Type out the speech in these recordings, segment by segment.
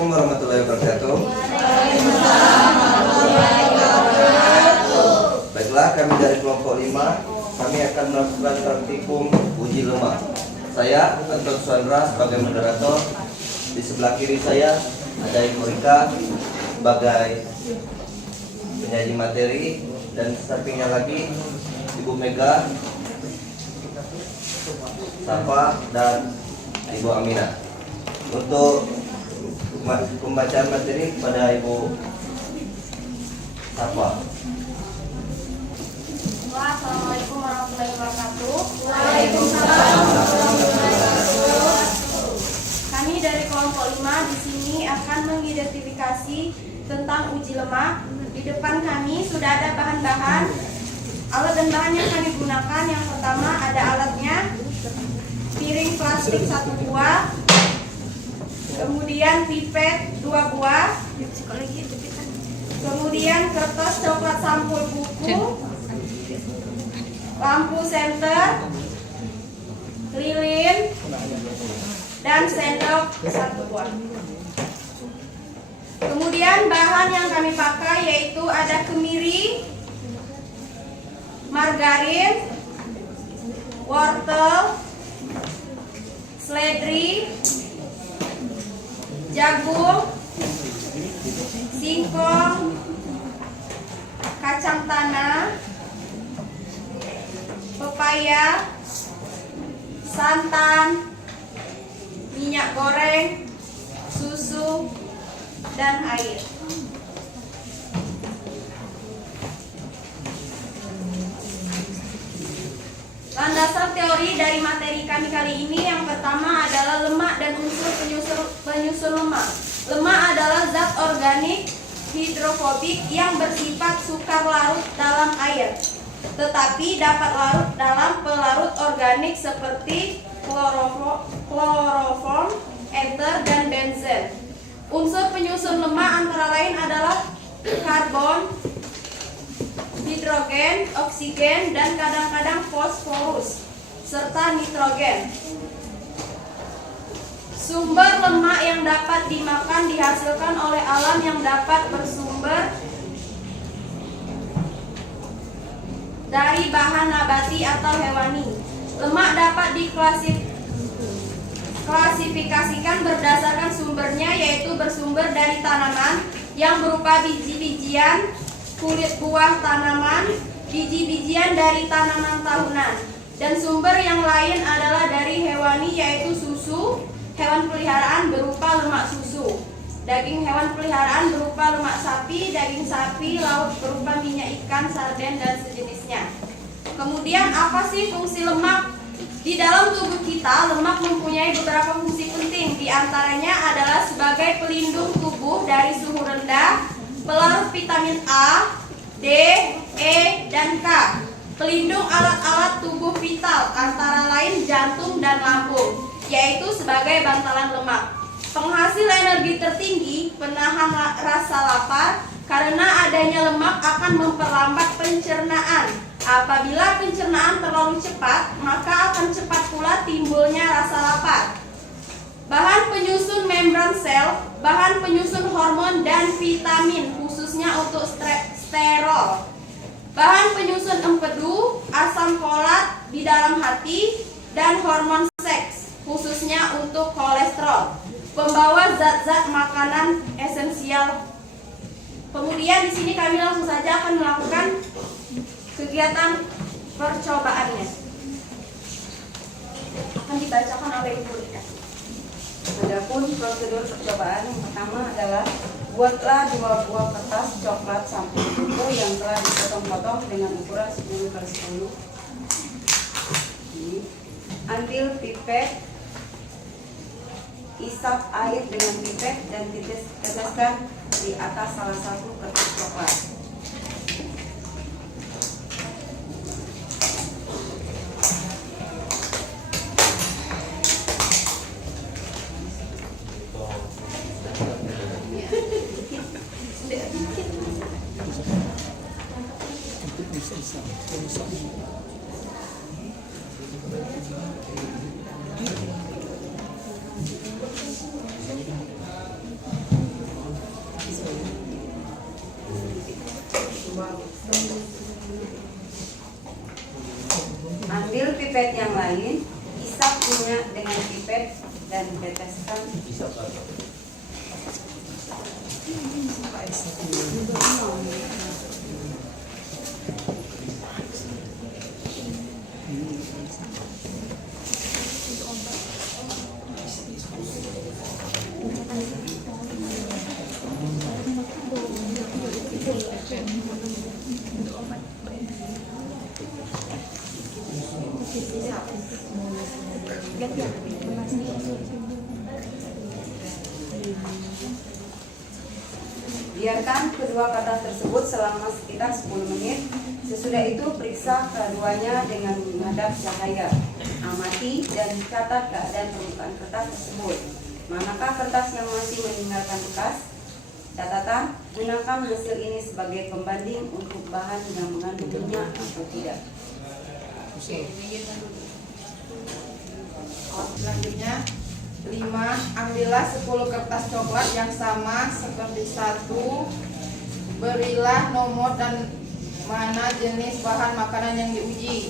Assalamualaikum warahmatullahi wabarakatuh. Baiklah, kami dari kelompok 5, kami akan melakukan praktikum uji lemah. Saya Anton Suandra sebagai moderator. Di sebelah kiri saya ada Ibu Rika sebagai penyaji materi, dan sampingnya lagi Ibu Mega, Safa, dan Ibu Aminah. Untuk pembacaan materi kepada Ibu Safa. Assalamualaikum warahmatullahi wabarakatuh. Waalaikumsalam warahmatullahi wabarakatuh. Kami dari kelompok 5 di sini akan mengidentifikasi tentang uji lemak. Di depan kami sudah ada bahan-bahan. Alat dan bahan yang kami gunakan, yang pertama ada alatnya, piring plastik 1 buah, kemudian pipet 2 buah, kemudian kertas coklat sampul buku, lampu senter, lilin, dan sendok 1 buah. Kemudian bahan yang kami pakai yaitu ada kemiri, margarin, wortel, seledri, jagung, singkong, kacang tanah, pepaya, santan, minyak goreng, susu, dan air. Landasan teori dari materi kami kali ini, yang pertama adalah lemak dan unsur penyusun lemak. Lemak adalah zat organik hidrofobik yang bersifat sukar larut dalam air, tetapi dapat larut dalam pelarut organik seperti kloroform, ether, dan benzen. Unsur penyusun lemak antara lain adalah karbon, hidrogen, oksigen, dan kadang-kadang fosforus, serta nitrogen. Sumber lemak yang dapat dimakan dihasilkan oleh alam yang dapat bersumber dari bahan nabati atau hewani. Lemak dapat diklasifikasikan berdasarkan sumbernya, yaitu bersumber dari tanaman yang berupa biji-bijian, kulit buah tanaman, biji-bijian dari tanaman tahunan, dan sumber yang lain adalah dari hewani, yaitu susu hewan peliharaan berupa lemak susu, daging hewan peliharaan berupa lemak sapi, daging sapi laut berupa minyak ikan, sarden, dan sejenisnya. Kemudian apa sih fungsi lemak? Di dalam tubuh kita, lemak mempunyai beberapa fungsi penting. Di antaranya adalah sebagai pelindung tubuh dari suhu rendah, pelarut vitamin A, D, E, dan K, pelindung alat-alat tubuh vital antara lain jantung dan lambung, yaitu sebagai bantalan lemak. Penghasil energi tertinggi, penahan rasa lapar, karena adanya lemak akan memperlambat pencernaan. Apabila pencernaan terlalu cepat, maka akan cepat pula timbulnya rasa lapar. Bahan penyusun membran sel, bahan penyusun hormon dan vitamin, khususnya untuk sterol. Bahan penyusun empedu, asam folat di dalam hati, dan hormon seks, khususnya untuk kolesterol. Pembawa zat-zat makanan esensial. Kemudian di sini kami langsung saja akan melakukan kegiatan percobaannya. Akan dibacakan oleh Ibu Rika. Adapun prosedur percobaan yang pertama adalah buatlah 2 buah kertas coklat sampul buku yang telah dipotong-potong dengan ukuran 10x10. Ambil pipet, isap air dengan pipet dan teteskan di atas salah satu kertas coklat. Ambil pipet yang lain, isap minyak dengan pipet dan teteskan. Biarkan kedua kertas tersebut selama sekitar 10 menit. Sesudah itu periksa keduanya dengan menghadap cahaya. Amati dan catat keadaan permukaan kertas tersebut. Manakah kertas yang masih meninggalkan bekas? Catatan, gunakan hasil ini sebagai pembanding untuk bahan yang mengandung minyak atau tidak. Selanjutnya 5. Ambillah 10 kertas coklat yang sama seperti 1. Berilah nomor dan mana jenis bahan makanan yang diuji.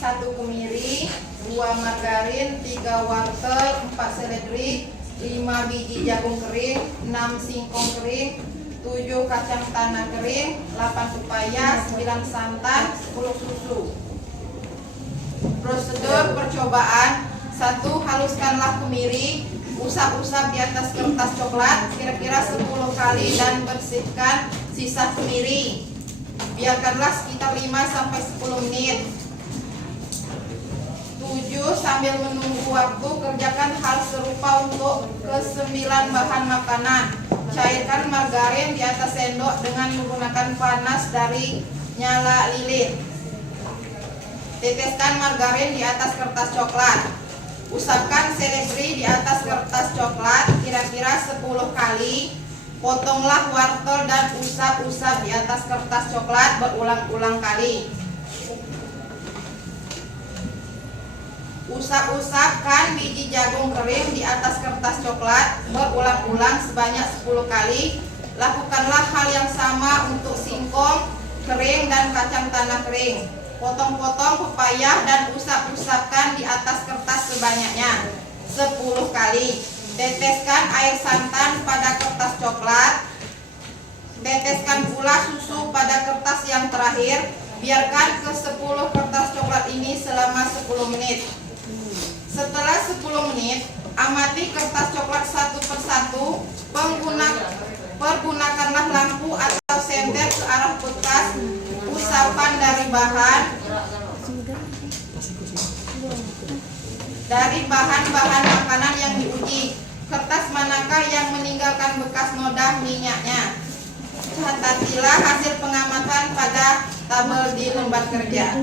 1 kemiri, 2 margarin, 3 wortel, 4 seledri, 5 biji jagung kering, 6 singkong kering, 7 kacang tanah kering, 8 pepaya, 9 santan, 10 susu. Prosedur percobaan. 1. Haluskanlah kemiri, usap-usap di atas kertas coklat kira-kira 10 kali dan bersihkan sisa kemiri. Biarkanlah sekitar 5-10 menit. 7. Sambil menunggu waktu, kerjakan hal serupa untuk ke-9 bahan makanan. Cairkan margarin di atas sendok dengan menggunakan panas dari nyala lilin. Teteskan margarin di atas kertas coklat. Usapkan seledri di atas kertas coklat kira-kira 10 kali. Potonglah wortel dan usap-usap di atas kertas coklat berulang-ulang kali. Usap-usapkan biji jagung kering di atas kertas coklat berulang-ulang sebanyak 10 kali. Lakukanlah hal yang sama untuk singkong kering dan kacang tanah kering. Potong-potong pepaya dan usap-usapkan di atas kertas sebanyaknya 10 kali. Teteskan air santan pada kertas coklat. Teteskan pula susu pada kertas yang terakhir. Biarkan ke-10 kertas coklat ini selama 10 menit. Setelah 10 menit, amati kertas coklat satu persatu. Pergunakanlah lampu atau senter ke arah bekas usapan dari bahan-bahan makanan yang diuji. Kertas manakah yang meninggalkan bekas noda minyaknya? Catatilah hasil pengamatan pada tabel di lembar kerja.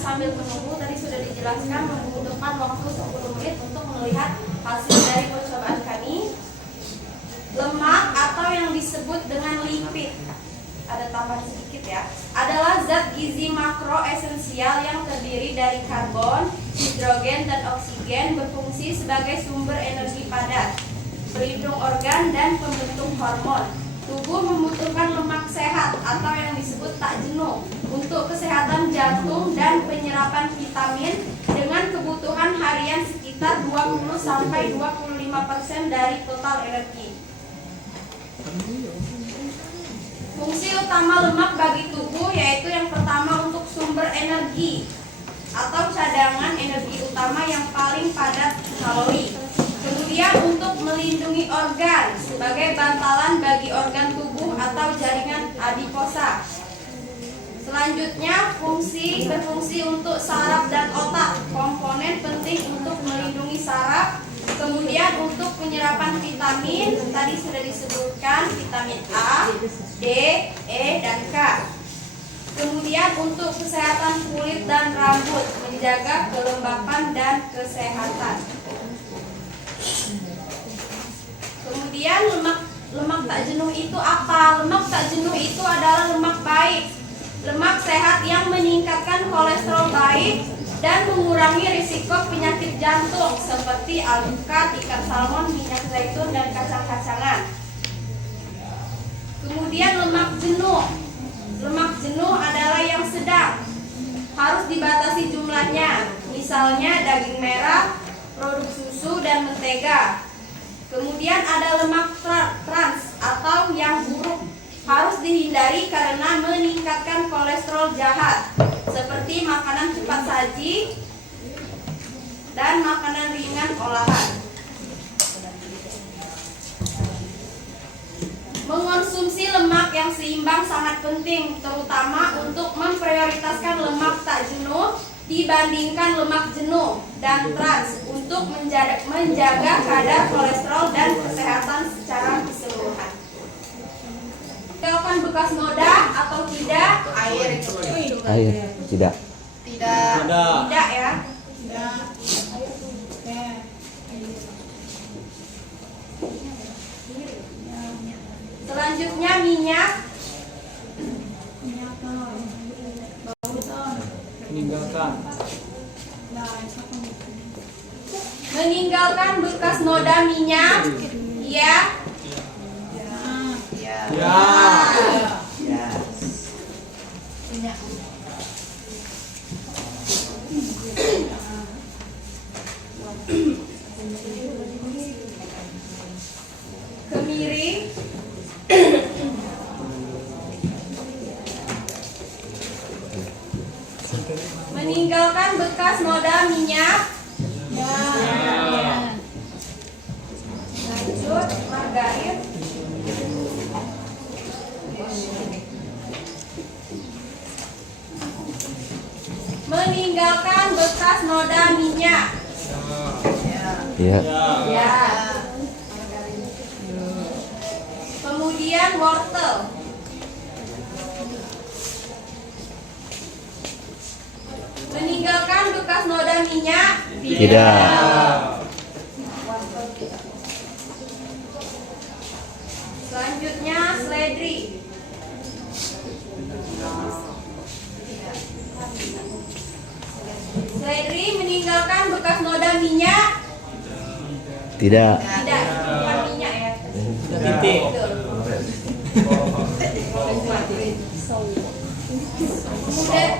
Sambil menunggu, tadi sudah dijelaskan membutuhkan waktu 10 menit untuk melihat hasil dari percobaan kami. Lemak atau yang disebut dengan lipid, ada tambahan sedikit ya, adalah zat gizi makro esensial yang terdiri dari karbon, hidrogen, dan oksigen, berfungsi sebagai sumber energi padat, pelindung organ, dan pembentuk hormon. Tubuh membutuhkan lemak sehat atau yang disebut tak jenuh untuk kesehatan jantung dan penyerapan vitamin dengan kebutuhan harian sekitar 20-25% dari total energi. Fungsi utama lemak bagi tubuh yaitu yang pertama untuk sumber energi atau cadangan energi utama yang paling padat kalori. Kemudian untuk melindungi organ sebagai bantalan bagi organ tubuh atau jaringan adiposa. Selanjutnya berfungsi untuk saraf dan otak, komponen penting untuk melindungi saraf. Kemudian untuk penyerapan vitamin, tadi sudah disebutkan vitamin A, D, E, dan K. Kemudian untuk kesehatan kulit dan rambut, menjaga kelembapan dan kesehatan. Kemudian lemak tak jenuh itu apa? Lemak tak jenuh itu adalah lemak baik, lemak sehat yang meningkatkan kolesterol baik dan mengurangi risiko penyakit jantung seperti alpukat, ikan salmon, minyak zaitun, dan kacang-kacangan. Kemudian lemak jenuh. Lemak jenuh adalah yang sedang, harus dibatasi jumlahnya, misalnya daging merah, produk susu, dan mentega. Kemudian ada lemak trans atau yang buruk, harus dihindari karena meningkatkan kolesterol jahat seperti makanan cepat saji dan makanan ringan olahan. Mengonsumsi lemak yang seimbang sangat penting, terutama untuk memprioritaskan lemak tak jenuh dibandingkan lemak jenuh dan trans untuk menjaga kadar kolesterol dan kesehatan secara keseluruhan. Meninggalkan bekas noda atau tidak? Air, tidak. Tidak ya. Selanjutnya minyak. Meninggalkan bekas noda minyak. Iya. Kemiri. Meninggalkan bekas noda minyak. Lanjut, margarin. Meninggalkan bekas noda minyak. Iya. Ya. Kemudian wortel. Meninggalkan bekas noda minyak. Tidak. Selanjutnya seledri. Seledri meninggalkan bekas noda minyak. Tidak. Tidak, bukan minyak ya. Titik. Betul.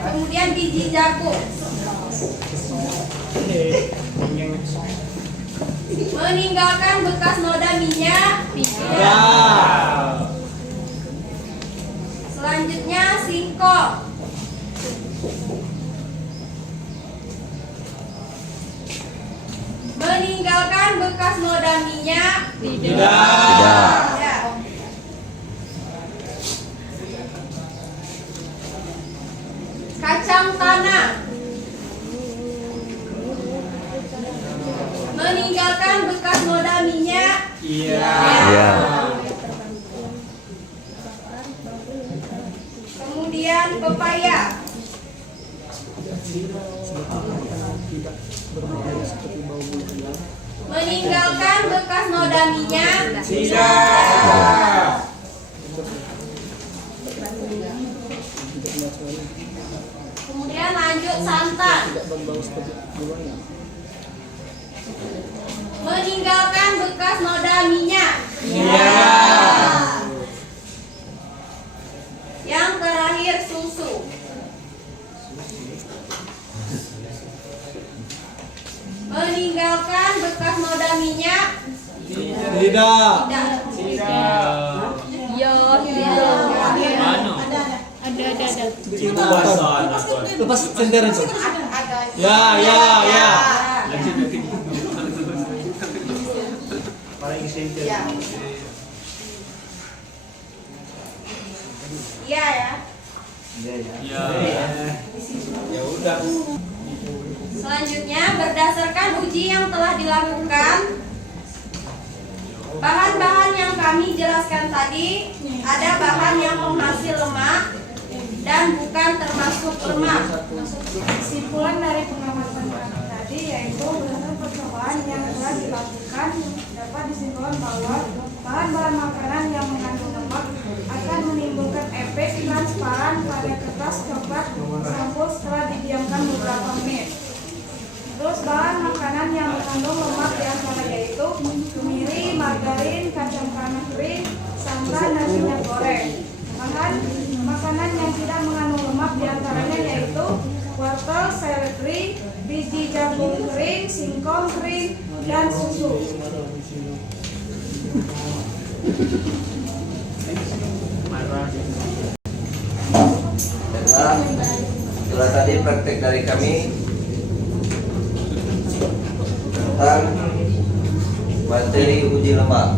Kemudian biji jagung. Meninggalkan bekas noda minyak. Tidak. Selanjutnya singkong. Meninggalkan bekas noda minyak. Tidak. Tidak. Kacang tanah. Meninggalkan bekas noda minyak. Iya. Kemudian pepaya. Meninggalkan bekas noda minyak. Tidak. Kemudian lanjut santan. Meninggalkan bekas noda minyak. Tidak. Yo, Mana? ada. Itu bahasa anak. Lepas sender itu. Ada. Ya. Ya. Lanjut lagi. Ya. Iya ya. Ya. Ya udah. Selanjutnya, berdasarkan uji yang telah dilakukan, bahan-bahan yang kami jelaskan tadi ada bahan yang penghasil lemak dan bukan termasuk lemak. Kesimpulan dari pengamatan kami tadi yaitu berdasarkan percobaan yang telah dilakukan dapat disimpulkan bahwa bahan-bahan makanan yang mengandung lemak akan menimbulkan efek transparan pada kertas coklat sampul setelah didiamkan beberapa menit. Terus bahan makanan yang mengandung lemak diantaranya yaitu kemiri, margarin, kacang tanah kering, santan, dan minyak goreng. Bahan makanan yang tidak mengandung lemak diantaranya yaitu wortel, seledri, biji jagung kering, singkong kering, dan susu. Baiklah, itulah tadi praktek dari kami tentang materi uji lemak.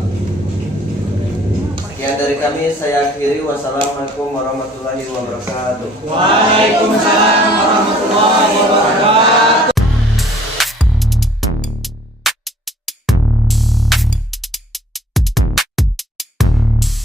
Sekian dari kami, saya akhiri. Wassalamualaikum warahmatullahi wabarakatuh. Waalaikumsalam warahmatullahi